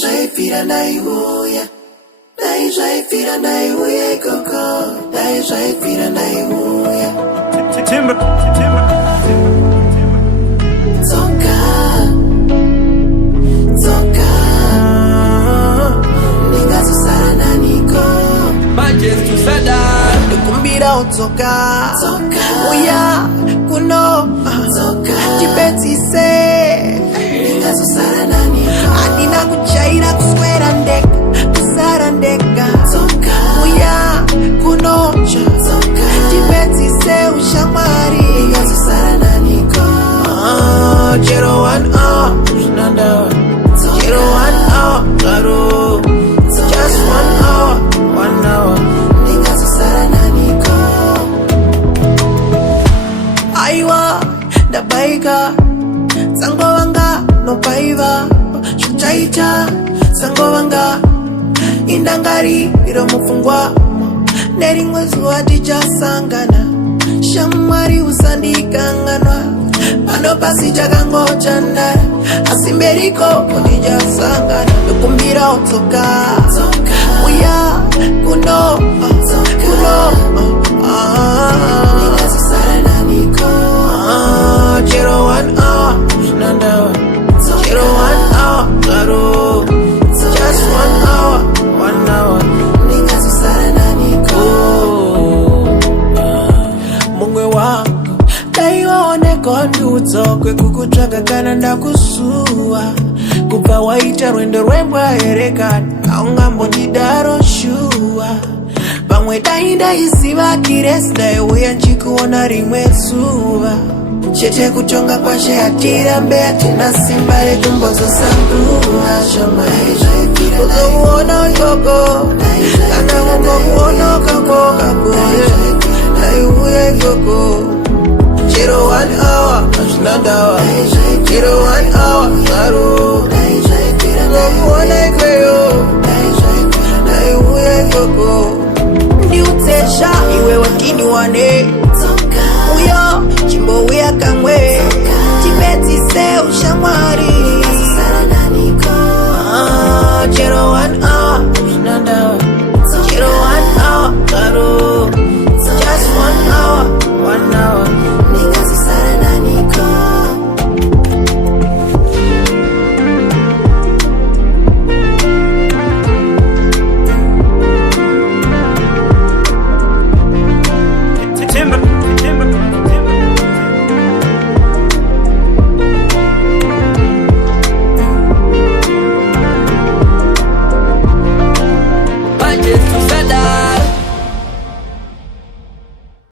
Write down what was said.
zvaibvira ndaiuya, zvaibvira ndaiuya ikoko, zvaibvira ndaiuya. Timbe. Dzoka, Ndingazosara naniko. Majjesty Usadaro, Ndokumbirawo Dzoka, Huya, kuno, Tipedzise, Ndingazosara naniko. Handina kujaira kuswera ndega, Kusara ndega, Huya, kuno, Tipedzise, hushamwari, Ndingazosara naniko. Chero 1 hour, ndawa, chero 1 hour, zvaro, just 1 hour, 1 hour. Ndingazosara naniko. Aiwa, ndabaikana, Dzangova no paivapo, zvachaita Dzangova indangari iro mupfungwa, nerimwe zuva tichasangana, shamwari usandikanganwa, pano pasi takangochandara, asi mberiko tichasangana. Ndokumbirawo Dzoka, Huya, kuno, Ndingazosara naniko. chero 1 hour, ndawa, chero 1 hour, zvaro, just 1 hour, 1 hour. Ndingazosara naniko. Mumwe wangu ndaiwaoneka ndudzo kwekukutsvaga kana ndakusuwa, kubva waita rwendo rwembwaerekana, haungambondidaro shuwa. Pamwe dai ndaiziva kiresi ndaiuya nchikuona rimwe zuva, chete kutonga kwashe hatirambe, hatina simba rekumbozosangura. Uzomuona ikoko kana kungokuona ukangoka kure, ndaiuya ikoko. Chero 1 hour, hazvina ndawa, chero 1 hour,